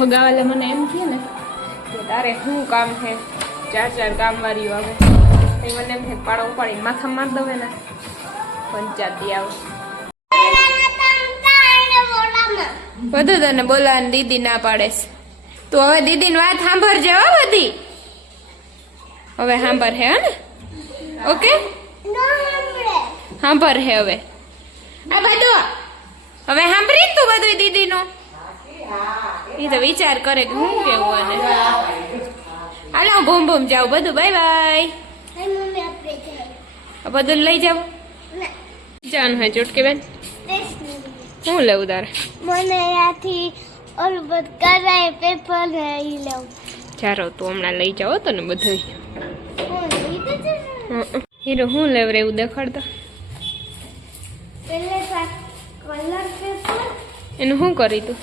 ભગાવાલે મને એમ કહે ને કે તારે શું કામ છે, 4 કામવાળીઓ આવે એ મને એમ છે પાડો ઉપાડીને માથા માર દવે ને પંચાયતી આવે બધું તને બોલાવાની દીદી ના પાડે છે. તું હવે દીદીની વાત સાંભળજે હો બધી. હવે સાંભળ હે ને? ઓકે સાંભળ હે હવે આ બધું. હવે સાંભળી તું બધું દીદીનું. એ તો વિચાર કરે કે હું કેવું અને હાલો હું ભૂમ ભૂમ જાઉં બધું. Bye bye. બધું લઈ જાવ જાન હોય ચૂટકી બેન. હું લેવું તારે? મને ત્યાંથી ઓલું બધું કરાય પેપર ને ઈ લેવું. ચાલો તું હમણાં લઈ જાઓ તો ને બધું. હીરો હું લેવ રે એવું દેખાડતા. પેલે કલર પેપર એનું શું કરી તું?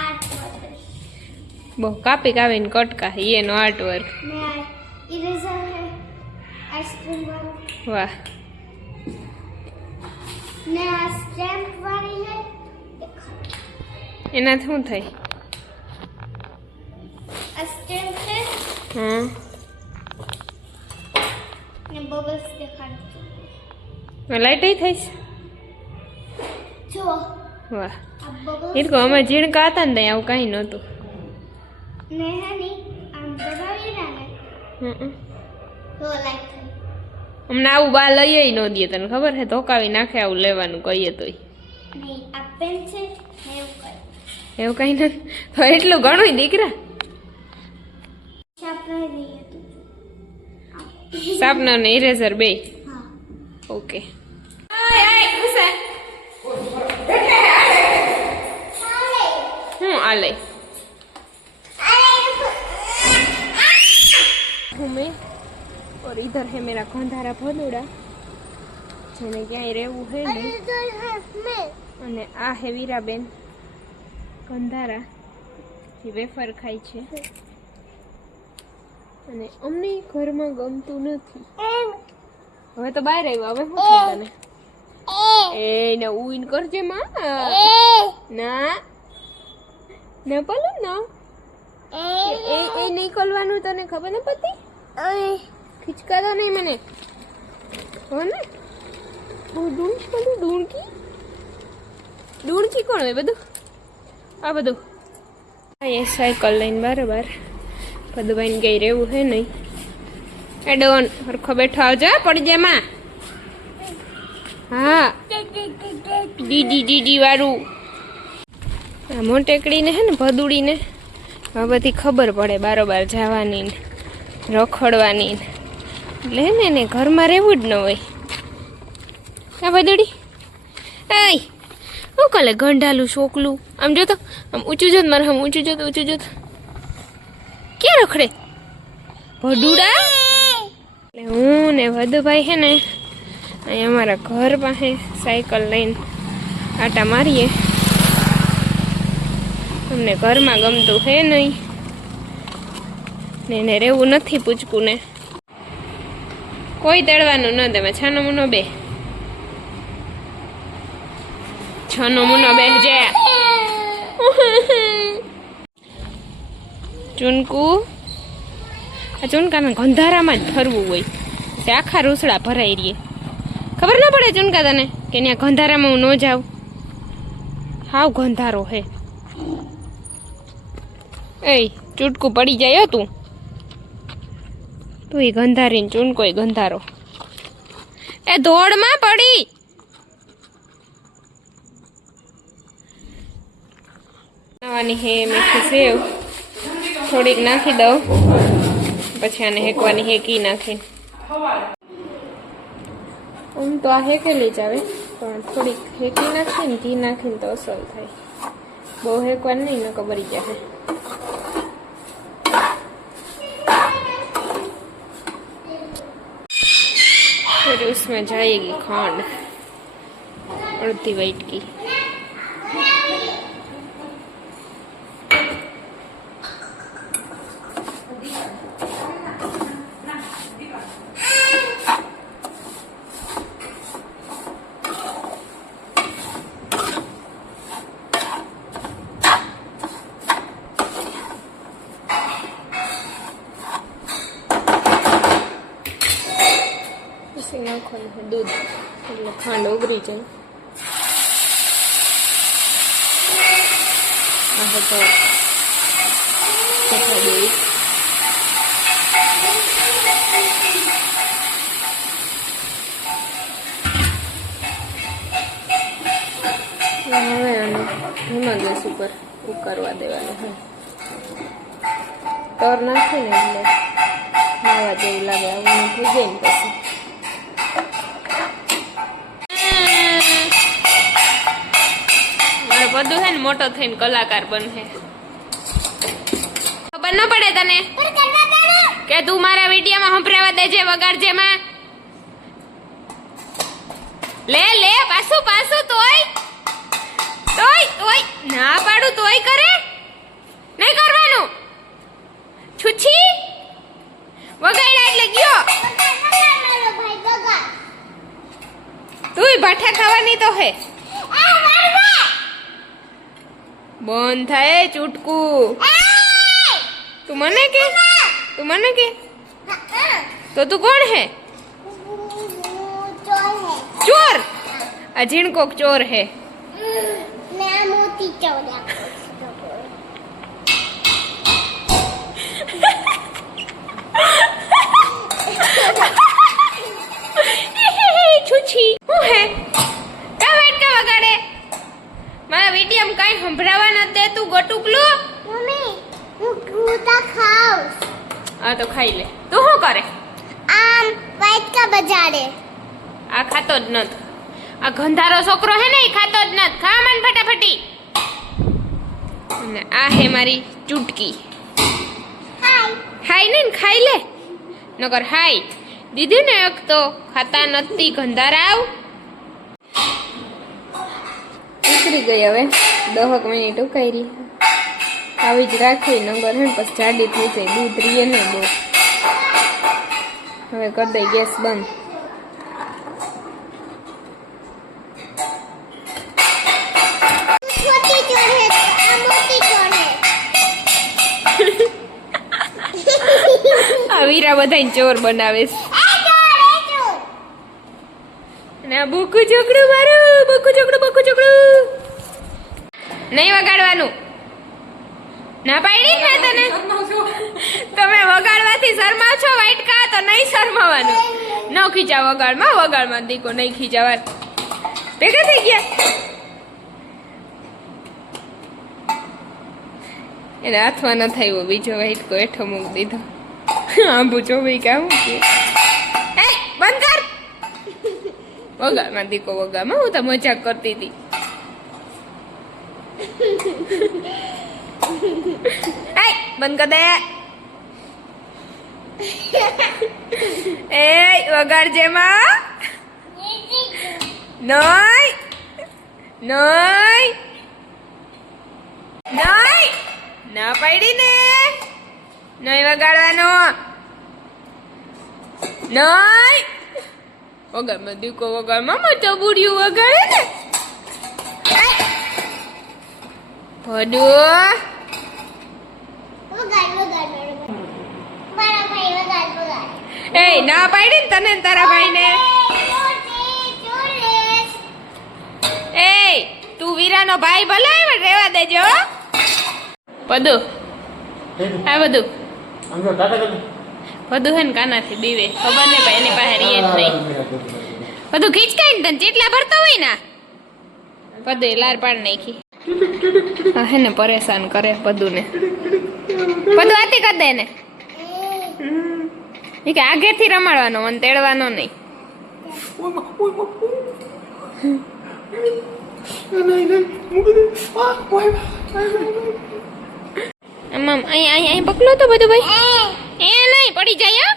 આર્ટ બહુ કાપી કાપીને કટકા એનો આર્ટ વર્ક. ને ઇરેઝર હે આઈસ્ક્રીમ વાળો. વાહ. ને આ સ્ટેમ્પ વાળી હે એનાથી શું થાય? આ સ્ટેમ્પ છે હા ને બબલ્સ દેખાડે. લાઈટ થઈશ. જો વાહ. આ બબલ્સ એ તો અમે ઝીણકા હતા ને ત્યાં આવું કાંઈ નહોતું. ને હે ની આમ દબાવી ને તો લાઈટ થાય. અમને આવું બા લઈએ ન દે તને ખબર છે? ધોકાવી નાખે આવું લેવાનું કહીએ તોય. નહીં આ પેન છે એવું કરે. એવું કઈ નથી તો એટલું ઘણું દીકરા. શાર્પનર દઈએ તો શાર્પનર ને ઇરેઝર બે. હા ઓકે. હું આ લઈ मैं और इधर है मेरा कंधारा भदोड़ा જેને ક્યાંય રહેવું હોય ને. અને આ હે વીરાબેન કંધારા જે વેફર ખાય છે. અને અમને ઘરમાં ગમતું નથી. હવે તો બહાર આવ્યો. હવે શું થયું તને? એ ને ઉઈન કરજે માં. ના ના બોલો ના. એ નહીં ખોલવાનું તને ખબર ન પડતી? ખીચકા તો નહીં મને હો ને. ડૂણકી કોણ હોય બધું? આ બધું એ સાયકલ લઈને બરાબર પદુભાઈને ગઈ રહેવું હે નહીં. એ ડોન હરખો બેઠો આવજો પડી જાય માં. હા દીદી વાળું આ મોટેકડીને હે ને ભદુડીને આ બધી ખબર પડે બારોબાર જવાની ને રખડવાની એટલે હે ને ઘરમાં રહેવું જ ન હોય. આ ભદુડી આય શું કાલે ગંઢાલું શોકલું આમ જોતો આમ ઊંચું જોત મારે આમ ઊંચું જોત ક્યાં રખડે ભડુડા? એટલે હું ને ભદુભાઈ હે ને અહીંયા અમારા ઘર પાસે સાયકલ લઈને આટા મારીએ. અમને ઘરમાં ગમતું હે નહીં ને એને રહેવું નથી પૂછકું ને કોઈ તેડવાનું ન દે. છાનો મુનો બે છનો મુનો બે જે ચૂનકુ આ ચૂનકાને ગંધારામાં જ ફરવું હોય તે આખા રૂસડા ભરાઈ રહીએ. ખબર ના પડે ચૂનકા તને કે ત્યાં ગંધારામાં હું ન જાઉં? હાવ ગંધારો હે. એ ચૂટકું પડી જાય તું તું એ ગંધારીને ચૂનકો એ ગંધારો. એ ધોળમાં પડી. નાવાની હે મીઠી સેવ થોડીક નાખી દઉં પછી આને હેકવાની હેકી નાખીને. આમ તો આ હેકેલી જ આવે પણ થોડીક હેકી નાખીને ઘી નાખીને તો અસલ થાય. બહુ હેકવાની નહીં ને ખબર જાય. फिर उसमें जाएगी खांड अड़ती वाइट की. નાખવાનું છે દૂધ એટલે ખાંડ ઉગરી જાય. આ તો ચખા દેવી. હવે આને ધીમા ગેસ ઉપર ઉકાળવા દેવાનું હોય. તર નાખીને એટલે માવા જેવું લાગે. આવું થઈ જાય ને પછી મારે બધું છે ને મોટો થઈને કલાકાર બનશે. ખબર ન પડે તને કે તું મારા વિડીયોમાં સંભળાવા દેજે વગાડજે માં. લે લે પાછું પાછું તોય તોય તોય ના પાડું તોય કરે નહીં કરવાનું. છુછી વગાડ્યા એટલે ગયો. તુંય ભાઠા ખાવાની તો હે. બંધ થાય ચૂટકું. તું મને કે તો તું કોણ હે? ચોર. આ ઝીણકોક ચોર હે. છુછી હું હે કા વેટકા વગાડે મારા વિડીયોમાં કાઈ સંભળાવા ન દે તું ગટુકલું. મમ્મી હું ગૂતા ખાઉં. આ તો ખાઈ લે. તું શું કરે? આમ વાટકા બજાડે. આ ખાતો જ નથ. આ ગંધારો છોકરો હે ને એ ખાતો જ નથ. ખા મન ફટાફટી. અને આ હે મારી ચૂટકી. હાય ને ખાઈ લે નકર હાય દીદી ને એક તો ખાતા નથી ગંધારાવ. ઉતરી ગઈ હવે 10 મિનિટ ઉકાઈ. આવી જ રાખી નંબર હે પછી જાડી થઈ જાય. દૂધ રીએ ને બહુ. હવે કરી દઈ ગેસ બંધ. આ વીરા બધાને ચોર બનાવે છે. અને આ બકુ ચોકડું મારું બકુ ચોકડું નહીં વગાડવાનું. ના પાડી ને તને. તમે વગાડવાથી શરમાવ છો વાઈટકા તો નહીં શરમાવાનું. ન ખીચા વગાડમાં દીકો નહીં ખીચાવા. ભેગા થઈ ગયા. એને હાથમાં ન થયો બીજો વાઈટકો હેઠો મૂકી દીધો. આંબુ ચોવી કામ કે બંધ કર. વગાડમાં દીકો વગાડમાં હું તો મજાક કરતી હતી. બંધ કર દે. એ વગાડજે માં. નહીં ના પાડી ને. નહીં વગાડવાનો. નહીં વગાડમાં દીકો વગાડમાં મતો બુડિયું વગાડે ને. ભડો એ ના પાડી ને તને તારા ભાઈ ને. એ તું વીરાનો ભાઈ ભલે રેવા દેજો. બધું આ બધું હે ને કાનાથી બીવે. ખબર નહીં ભાઈ એની પાસે રીએ જ નહીં. બધું ખીચકાઈ ને તને ચેટલા ભરતો હોય ને બધું લાર પાડ નાખી. હા હે ને પરેશાન કરે બધું ને. બધું આતી કરી દે ને. એ કે આગળથી રમાડવાનો મને તેડવાનો નહીં. આમ અહીં પકડો તો બધું ભાઈ. એ નહીં પડી જાય.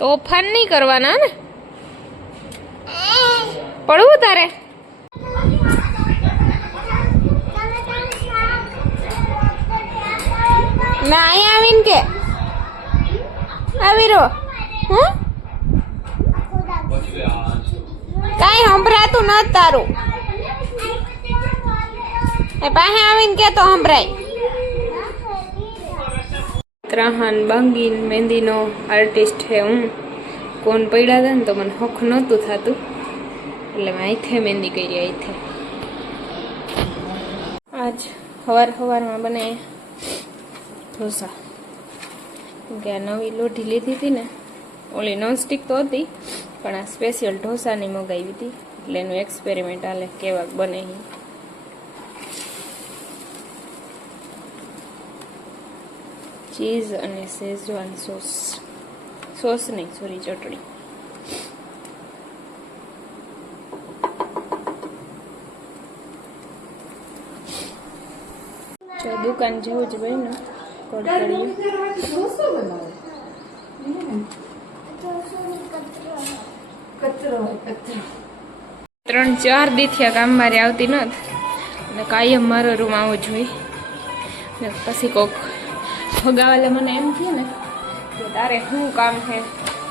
તોફાન નહીં કરવાના ને. પડવું તારે. ના અહીંયા આવીને કે આવી રહો. હું કાંઈ સંભળાતું ન તારું. પાસે આવીને કે તો સંભળાય. ત્રાહન બાંગીન મહેંદીનો આર્ટિસ્ટ છે હું. કોણ પડ્યા હતા ને તો મને હખ નહોતું થતું, એટલે મેં આઈથે મહેંદી કરી. આઈથે આજ સવારમાં બને ઢોસા, કે આ નવી લોઢી લીધી હતી ને, ઓલી નોનસ્ટિક તો હતી પણ આ સ્પેશિયલ ઢોસાની મગાવી હતી, એટલે એનું એક્સપેરિમેન્ટ હાલે કેવાક બને. ચીઝ અને શેઝવાન સોસ નહીં, સોરી, ચટણી. જો દુકાન જેવું જ બન્યું. ત્રણ ચાર દી થયા કામ મારે આવતી નથી, અને કાયમ મારો રૂમ આવો જોઈએ. ને પછી કોક ભગાવાલે મને એમ થયું ને કે તારે શું કામ છે,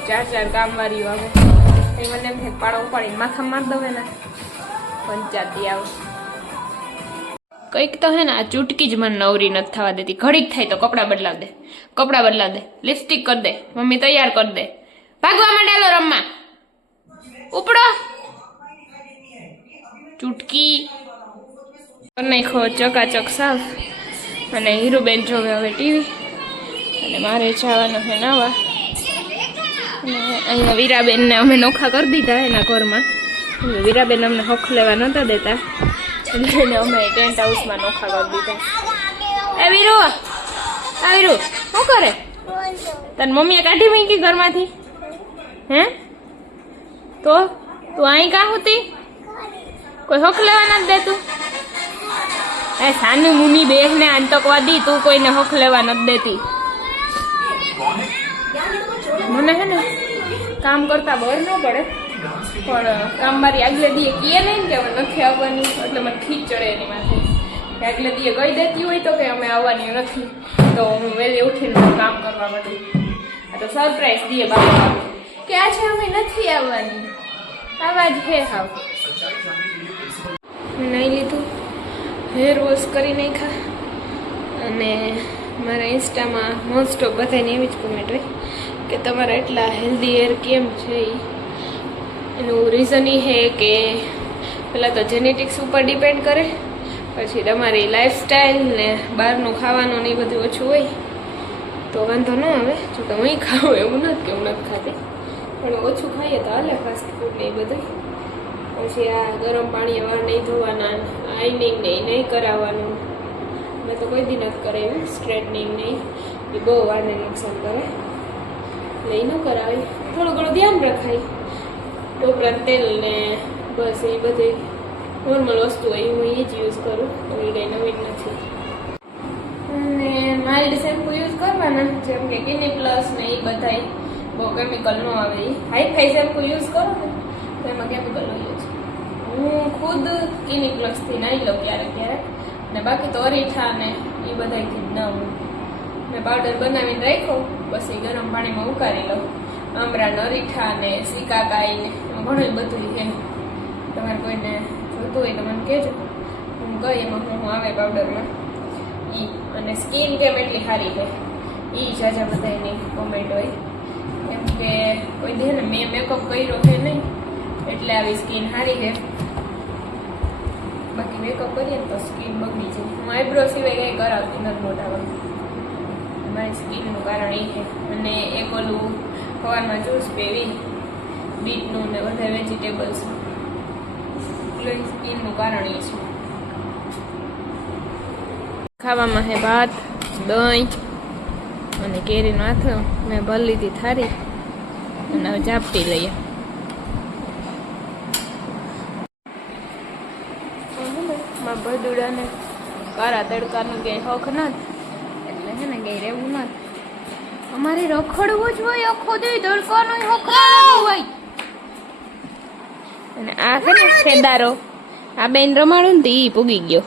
ચાર કામ વાળીઓ આવે, એ મને એમ છે પાડો ઉપાડીને માથા માર દવે ને પંચાયતી આવે. કંઈક તો હે ને આ ચૂટકી જ મને નવરી નથી થવા દેતી. ઘડીક થાય તો કપડાં બદલાવ દે, લિપસ્ટિક કરી દે, મમ્મી તૈયાર કરી દે, ભાગવા માંડેલો રમવા, ઉપડો. ચૂટકી નાખો ચકાચક સાફ. અને હીરુબેન જોવે હવે ટીવી, અને મારે જવાનું છે નાવા. અહીંયા વીરાબેનને અમે નોખા કરી દીધા એના ઘરમાં. વીરાબેન અમને હક લેવા નહોતા દેતા, એટલે અમે ટેન્ટ હાઉસમાં નોખા કરી દીધા. એ વીરુ, આ વીરુ શું કરે? તને મમ્મીએ કાઢી મૂકી ઘરમાંથી? હે? તો તું અહીં કાં હતી? કોઈ હક લેવા નથી દેતું? એ સાની મુની બેહને આતંકવાદી, તું કોઈને હક લેવા નથી દેતી. મને હે ને કામ કરતા બર ન પડે, પણ કામ મારી આગલે દીએ કહે નહીં ને કે અમે નથી આવવાની, એટલે મને ખીચ ચડે એની માથે. આગલે દીએ કહી દેતી હોય તો કે અમે આવવાની નથી, તો હું વહેલી ઉઠીને કામ કરવા માંડી. આ તો સરપ્રાઈઝ દીએ બાબા કે આજે અમે નથી આવવાની, આવા જ હે. હાવ નહીં લીધું, હેર વોશ કરી નાખ્યા. અને મારા ઇન્સ્ટામાં મોસ્ટ ઓફ બધાને એવી જ કોમેન્ટ હોય કે તમારા એટલા હેલ્ધી હેર કેમ છે. એનું રીઝન એ છે કે પહેલાં તો જેનેટિક્સ ઉપર ડિપેન્ડ કરે, પછી તમારી લાઈફસ્ટાઈલ ને બહારનું ખાવાનું ને એ બધું ઓછું હોય તો વાંધો ન આવે. જો કે હું ખાઉં એવું નથી કે હું નથી ખાતી, પણ ઓછું ખાઈએ તો હાલે ફાસ્ટ ફૂડ ને એ બધું. પછી આ ગરમ પાણી વાળ નહીં ધોવાના, આઈનિંગ નહીં કરાવવાનું. મેં તો કોઈ દી નથી કરાવ્યું સ્ટ્રેટનિંગ નહીં, એ બહુ વાળને નુકસાન કરે, એટલે ન કરાવી. થોડું ઘણું ધ્યાન રખાય, ટોપરાનું તેલ ને બસ એ બધી નોર્મલ વસ્તુ હોય હું એ જ યુઝ કરું, એવી કંઈ નવીન નથી. અને માઇલ્ડ શેમ્પુ યુઝ કરવાના, જેમ કે કિની પ્લસ ને એ બધાય બહુ કેમિકલ ન આવે. એ હાઈ ફાઈ શેમ્પુ યુઝ કરો ને તો એમાં કેમિકલ હોય જ. હું ખુદ કિની પ્લસથી નાહી લઉં ક્યારેક, ને બાકી તો અરીઠા ને એ બધાથી જ ના હું. મેં પાવડર બનાવીને રાખ્યો, બસ એ ગરમ પાણીમાં ઉકાળી લઉં. આમરા અરીઠા ને સિકાકાઈ ને ઘણું બધું છે. તમારે કોઈને જોતું હોય તો મને કહેજો, હું કહી એમાં હું આવે પાવડરમાં એ. અને સ્કિન કેમ એટલી સારી છે એ જાજા બધા એની કોમેન્ટ હોય, કેમ કે કોઈ દે ને મેં મેકઅપ કર્યો છે નહીં એટલે આવી સ્કિન સારી છે. બાકી મેકઅપ કરીએ ને તો સ્કિન બગડી જાય. હું આઈબ્રો સિવાય કંઈ કરાવતી નથી મોટા. મારી સ્કિનનું કારણ એ છે. અને એક ઓલું સવારમાં જ્યુસ પીવી બીટનું ને બધા વેજીટેબલ્સ, ગ્લોઈંગ સ્કિનનું કારણ એ છે. ખાવામાં છે ભાત, દહીં અને કેરીનો આથો. મેં ભરી લીધી થારી અને હવે ઝાપટી લઈએ. ભદુડાને કારા તડકાનું ક્યાંય હક નથી, એટલે છે ને ક્યાંય રહેવું નથી. અમારે રખડવું જ હોય, આખો દી તડકાનું હક હોય. અને આ છે ને છેદારો, આ બેન રમાડું ને ઈ પૂગી ગયો.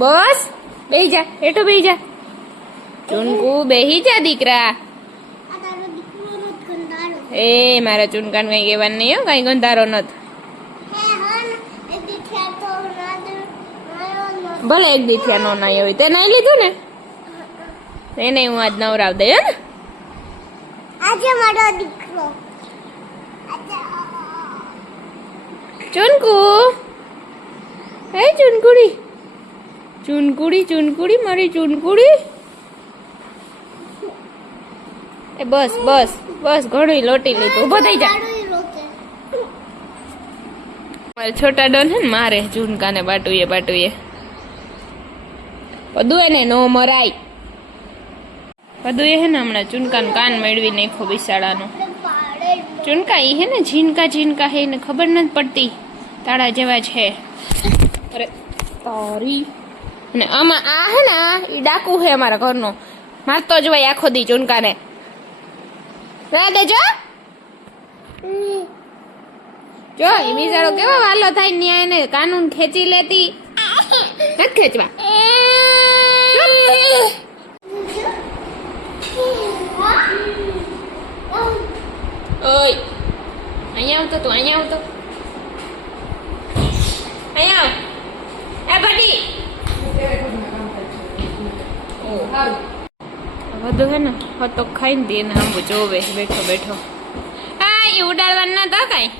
બસ બેહી જા, હેઠું બેહી જા. ચુનકુ બેહી જા દીકરા. એ મારા ચુનકાન કઈ કહેવાનું નહીં હો, કઈ ગંધારો નથી. ભલે એક દી થયા નો નાઈ હોય તે નાઈ લીધું ને, એને હું આજ નવરાવ દે. હે ને આજે મારો દીકરો ચુનકુ હે ચુનકુડી ચુનકુડી ચુનકુડી મારી ચુનકુડી એ બસ બસ બસ ઘણું લોટી લીધું ઊભો થઈ જા મારે છોટા ડોન હે ને મારે ચુનકાને બાટુએ બધું એને નો મરાય બધું એ હે ને હમણાં ચુનકાનું કાન મેળવી નાખો બિસાડાનો ચુનકા ઈ હે ને ઝીનકા હે ને ખબર નથી પડતી તાળા જેવા છે અરે તારી અને આમાં આ હે ને ઈ ડાકુ હે અમારા ઘરનો મારતો જ હોય આખો દી ચુનકાને રા દેજો જો ઈ બિચારો કેવો વાલો થાય ન્યા એને કાનૂન ખેંચી લેતી નથી ખેંચવા ઓય અહીંયા આવતો તું અહીંયા આવતો અહીંયા આવ એ બડી બધું હે ને તો ખાઈને દે ને આંબુ જોવે બેઠો બેઠો હા એ ઉડાડવાનું ના તો કાંઈ